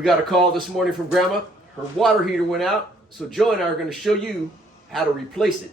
We got a call this morning from Grandma. Her water heater went out, so Joe and I are going to show you how to replace it.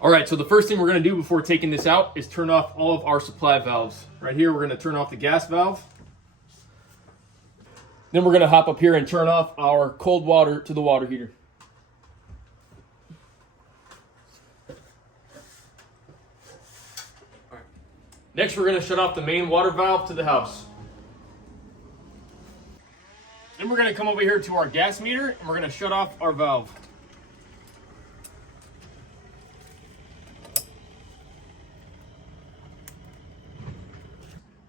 All right, so the first thing we're going to do before taking this out is turn off all of our supply valves. Right here, we're going to turn off the gas valve. Then we're going to hop up here and turn off our cold water to the water heater. Next, we're going to shut off the main water valve to the house. Then we're going to come over here to our gas meter and we're going to shut off our valve.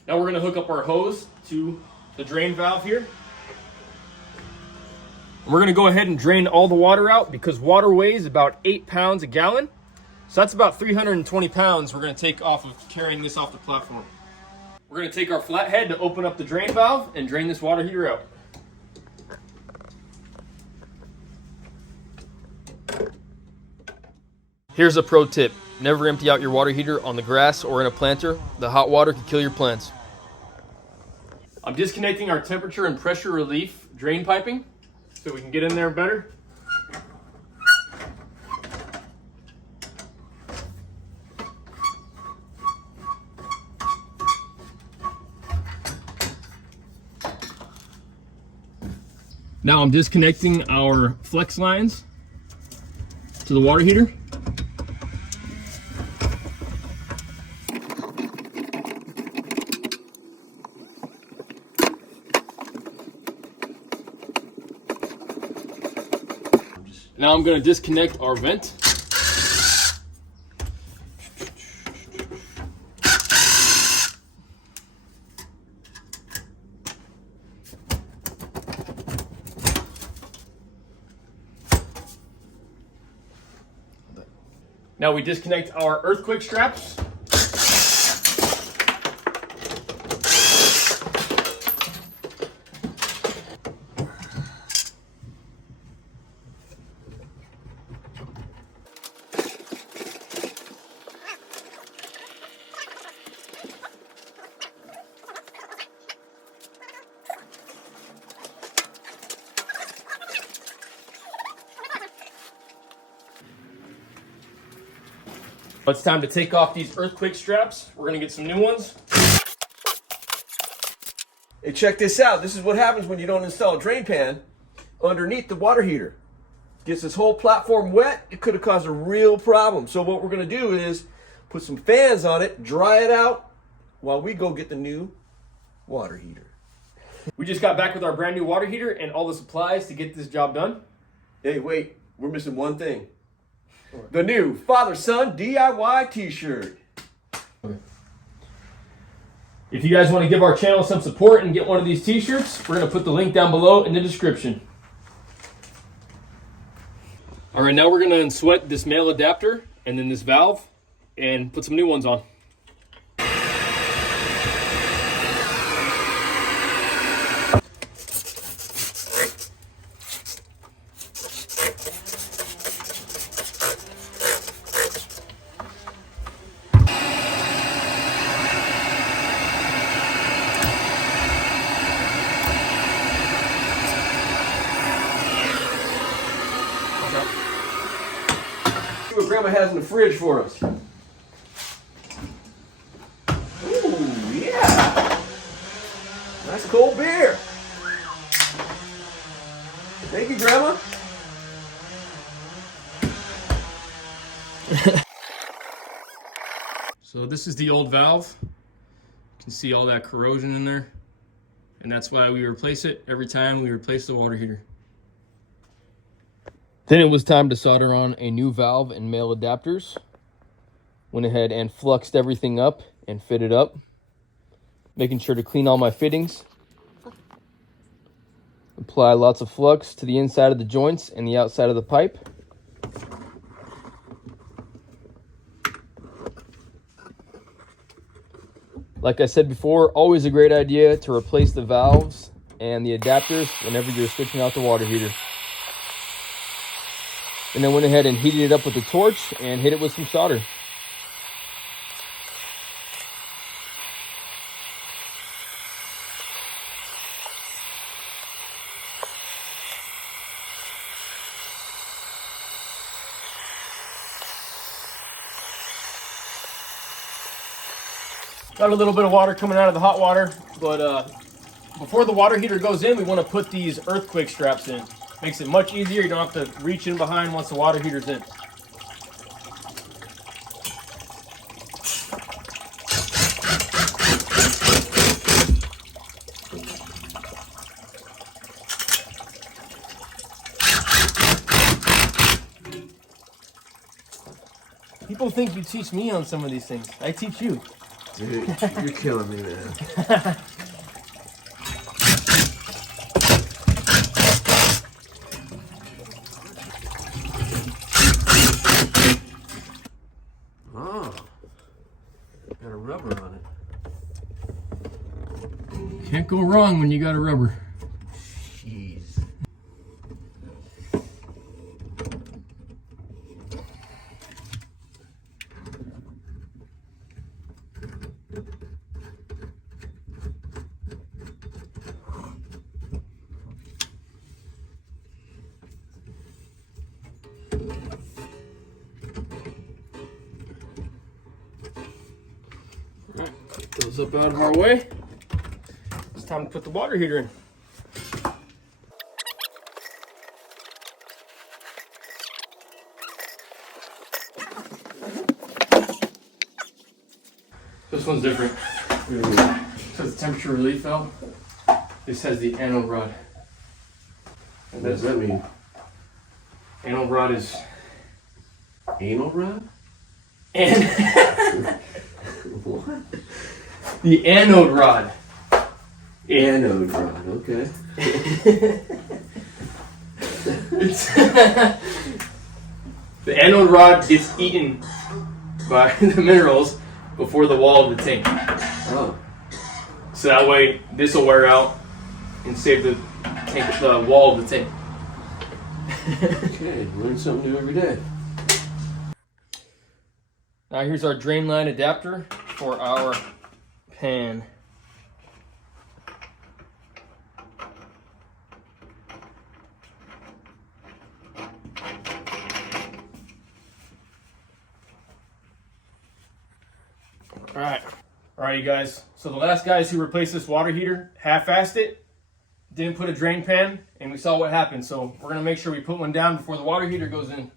Now we're going to hook up our hose to the drain valve here. We're going to go ahead and drain all the water out because water weighs about 8 pounds a gallon. So that's about 320 pounds we're going to take off of carrying this off the platform. We're going to take our flathead to open up the drain valve and drain this water heater out. Here's a pro tip. Never empty out your water heater on the grass or in a planter. The hot water can kill your plants. I'm disconnecting our temperature and pressure relief drain piping so we can get in there better. Now I'm disconnecting our Flux lines to the water heater. Now I'm going to disconnect our vent. Now we disconnect our earthquake straps. It's time to take off these earthquake straps. We're going to get some new ones. Hey, check this out. This is what happens when you don't install a drain pan underneath the water heater. Gets this whole platform wet. It could have caused a real problem. So what we're going to do is put some fans on it, dry it out, while we go get the new water heater. We just got back with our brand new water heater and all the supplies to get this job done. Hey, wait. We're missing one thing. The new Father-Son DIY t-shirt. If you guys want to give our channel some support and get one of these t-shirts, we're going to put the link down below in the description. All right, now we're going to unsweat this male adapter and then this valve and put some new ones on. See what Grandma has in the fridge for us. Ooh, yeah. Nice cold beer. Thank you, Grandma. So this is the old valve. You can see all that corrosion in there. And that's why we replace it every time we replace the water heater. Then it was time to solder on a new valve and male adapters. Went ahead and fluxed everything up and fitted up. Making sure to clean all my fittings. Apply lots of flux to the inside of the joints and the outside of the pipe. Like I said before, always a great idea to replace the valves and the adapters whenever you're switching out the water heater. And then went ahead and heated it up with a torch and hit it with some solder. Got a little bit of water coming out of the hot water, but before the water heater goes in, we want to put these earthquake straps in. Makes it much easier. You don't have to reach in behind once the water heater's in. People think you teach me on some of these things. I teach you. Dude, you're killing me, man. Oh, got a rubber on it. Can't go wrong when you got a rubber. Jeez. Get those up out of our way. It's time to put the water heater in. This one's different. Because the temperature relief valve, this has the anode rod. And What does that mean? anode rod is Anal rod? and What? the anode rod. Anode rod, okay. It's the anode rod gets eaten by the minerals before the wall of the tank. Oh. So that way this will wear out and save the tank, the wall of the tank. Okay, learn something new every day. Now here's our drain line adapter for our pan. All right, you guys. So the last guys who replaced this water heater half-assed it, didn't put a drain pan, and we saw what happened. So we're gonna make sure we put one down before the water heater goes in.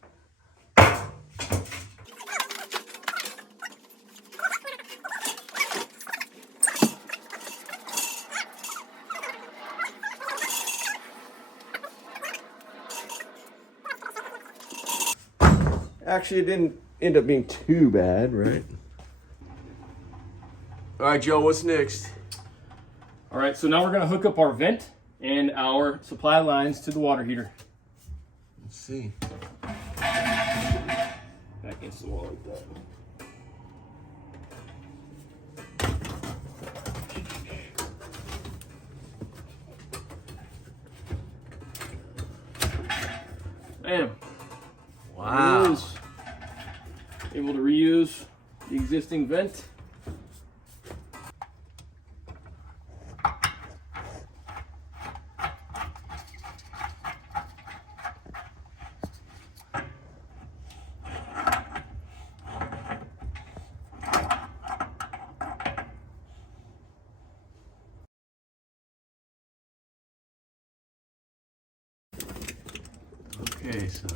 Actually, it didn't end up being too bad, right? All right, Joe, what's next? All right, so now we're gonna hook up our vent and our supply lines to the water heater. Let's see. Back against the wall like that. Bam. Wow. There it is. Able to reuse the existing vent. Okay, so.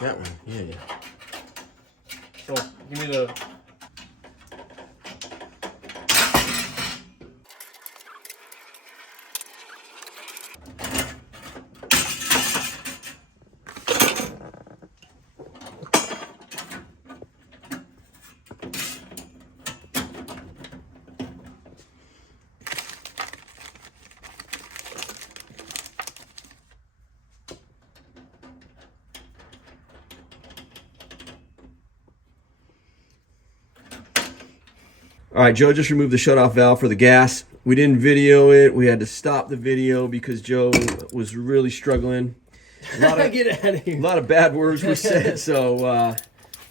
That one, yeah. So give me the. All right, Joe just removed the shutoff valve for the gas. We didn't video it. We had to stop the video because Joe was really struggling. Get out of here. A lot of bad words were said, so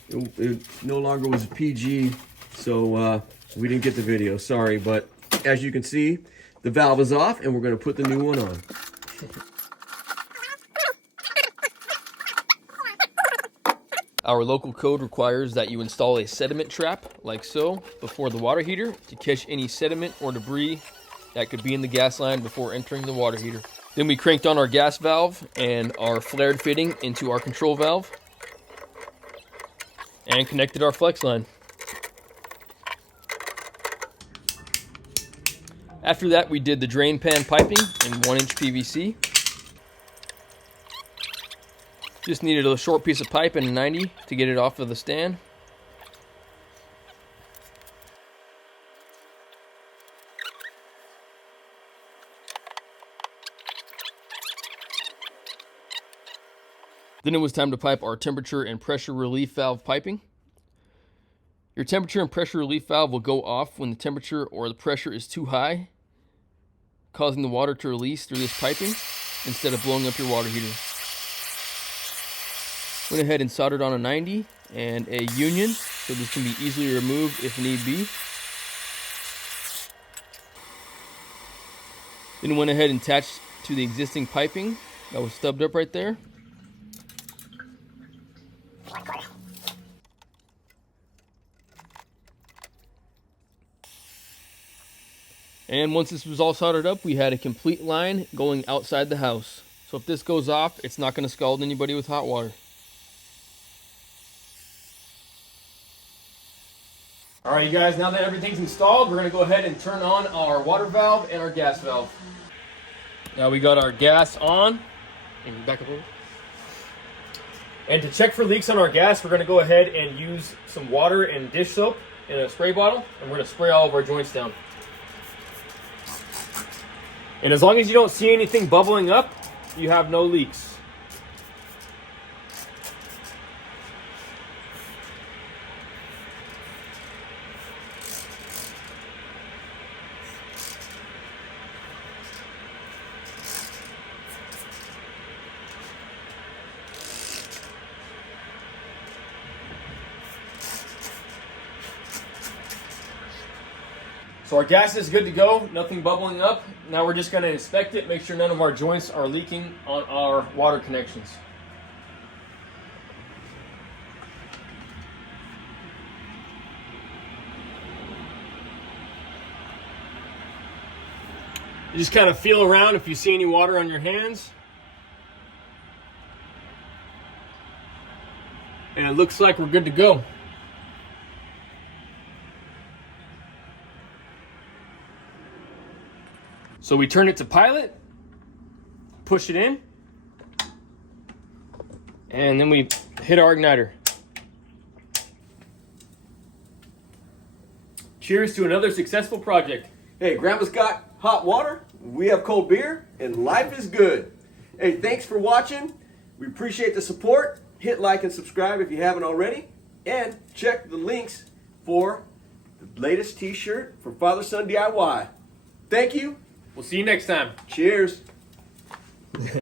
it no longer was PG, so we didn't get the video. Sorry, but as you can see, the valve is off, and we're going to put the new one on. Our local code requires that you install a sediment trap, like so, before the water heater to catch any sediment or debris that could be in the gas line before entering the water heater. Then we cranked on our gas valve and our flared fitting into our control valve and connected our flex line. After that, we did the drain pan piping in 1-inch PVC. Just needed a short piece of pipe and a 90 to get it off of the stand. Then it was time to pipe our temperature and pressure relief valve piping. Your temperature and pressure relief valve will go off when the temperature or the pressure is too high, causing the water to release through this piping instead of blowing up your water heater. Went ahead and soldered on a 90 and a union so this can be easily removed if need be. Then went ahead and attached to the existing piping that was stubbed up right there. And once this was all soldered up, we had a complete line going outside the house. So if this goes off, it's not going to scald anybody with hot water. All right, you guys, now that everything's installed, we're going to go ahead and turn on our water valve and our gas valve. Now we got our gas on. And back up a little. And to check for leaks on our gas, we're going to go ahead and use some water and dish soap in a spray bottle, and we're going to spray all of our joints down. And as long as you don't see anything bubbling up, you have no leaks. So our gas is good to go, nothing bubbling up. Now we're just going to inspect it, make sure none of our joints are leaking on our water connections. You just kind of feel around if you see any water on your hands. And it looks like we're good to go. So we turn it to pilot, push it in, and then we hit our igniter. Cheers to another successful project. Hey, Grandma's got hot water, we have cold beer, and life is good. Hey, thanks for watching. We appreciate the support. Hit like and subscribe if you haven't already. And check the links for the latest t-shirt for Father Son DIY. Thank you. We'll see you next time. Cheers.